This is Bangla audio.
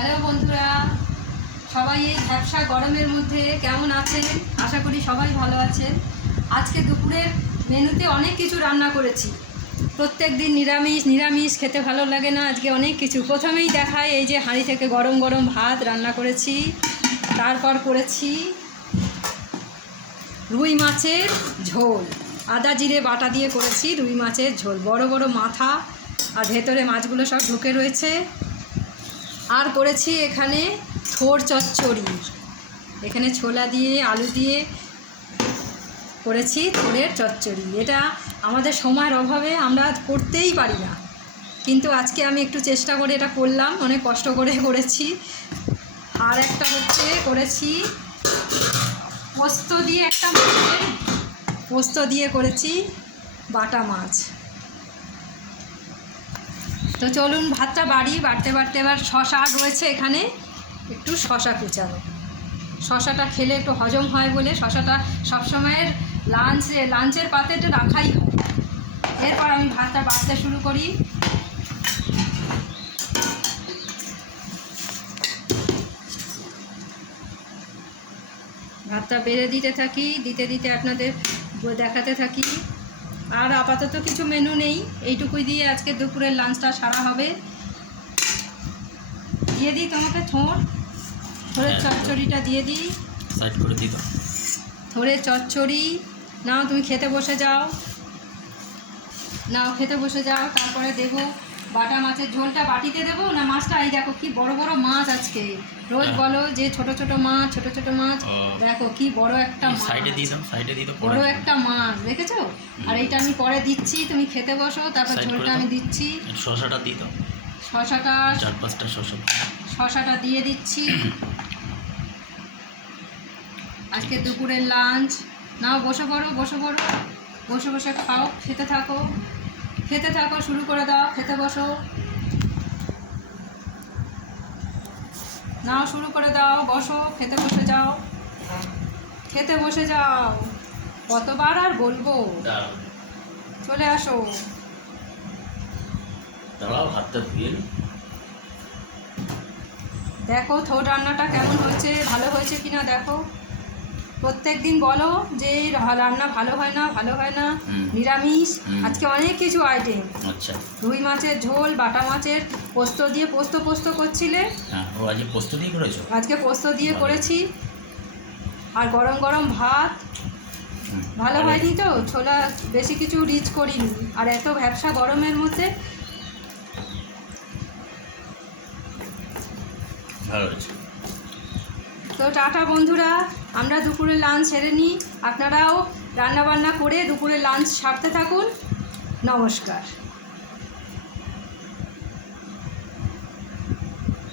হ্যালো বন্ধুরা, সবাই এই ভ্যাপসা গরমের মধ্যে কেমন আছেন? আশা করি সবাই ভালো আছেন। আজকে দুপুরের মেনুতে অনেক কিছু রান্না করেছি। প্রত্যেক দিন নিরামিষ খেতে ভালো লাগে না, আজকে অনেক কিছু। প্রথমেই দেখাই, এই যে হাঁড়ি থেকে গরম গরম ভাত রান্না করেছি। তারপর করেছি রুই মাছের ঝোল, আদা জিরে বাটা দিয়ে করেছি রুই মাছের ঝোল। বড় বড় মাথা আর ভেতরে মাছগুলো সব ঢুকে রয়েছে। আর করেছি এখানে থোড় চচ্চড়ি, এখানে ছোলা দিয়ে আলু দিয়ে করেছি থোড়ের চচ্চড়ি। এটা আমাদের সময়ের অভাবে আমরা করতেই পারি না, কিন্তু আজকে আমি একটু চেষ্টা করে এটা করলাম, অনেক কষ্ট করে করেছি। আর একটা হচ্ছে করেছি পোস্ত দিয়ে, পোস্ত দিয়ে করেছি বাটা মাছ। তো চলুন ভাতটা বাড়তে এবার শশা রয়েছে এখানে, একটু শশা কুচানো। শশাটা খেলে একটু হজম হয় বলে শশাটা সবসময়ের লাঞ্চের পাত্রে রাখাই হয়। এরপর আমি ভাতটা বাড়তে শুরু করি। ভাতটা বেড়ে দিতে থাকি, দিতে আপনাদের দেখাতে থাকি। আর আপাতত কিছু মেনু নেই, এইটুকুই দিয়ে আজকে দুপুরের লাঞ্চটা সারা হবে। দিয়ে দিই তোমাকে থোড়ের চচ্চড়িটা দিয়ে দিই, সাইড করে দিই। থোড়ের চচ্চড়ি নাও, তুমি খেতে বসে যাও, তারপরে দেবো বাটা মাছের ঝোলটা বাটিতে দেবো না মাছটা। এই দেখো কি বড় বড় মাছ আজকে। রোজ বলো যে ছোট ছোট মাছ, দেখো কি বড় একটা মাছ, সাইডে দিয়ে দাও, বড় একটা মাছ দেখেছো। আর এইটা আমি পরে দিচ্ছি, তুমি খেতে বসো, তারপর ঝোলটা আমি দিচ্ছি। শশাটা দিয়ে দাও, শশাটা 4-5টা শশাটা দিয়ে দিচ্ছি। আজকে দুপুরের লাঞ্চ নাও, বসে বসে খাও, খেতে থাকো, শুরু করে দাও, খেতে বসো, নাও শুরু করে দাও, বসো, খেতে বসে যাও, কতবার আর বলবো, চলে আসো। দাঁড়াও, হাতটা ধুয়ে দেখো থোড় রান্নাটা কেমন হয়েছে, ভালো হয়েছে কিনা দেখো। প্রত্যেক দিন বলো যে রান্না ভালো হয় না, নিরামিষ। আজকে অনেক কিছু আইটেম। আচ্ছা, রুই মাছের ঝোল, বাটা মাছের পোস্ত দিয়ে পোস্ত করছিলে। ও আজকে পোস্ত দিয়ে করেছো? আজকে পোস্ত দিয়ে করেছি। আর গরম গরম ভাত, ভালো হয়নি তো, ছোলা বেশি কিছু রিচ করিনি। আর এত ভ্যাপসা গরমের মধ্যে ভালো হয়েছে। তো টাটা বন্ধুরা, আমরা দুপুরের লাঞ্চ সেরে নিই। আপনারাও রান্নাবান্না করে দুপুরের লাঞ্চ সারতে থাকুন। নমস্কার।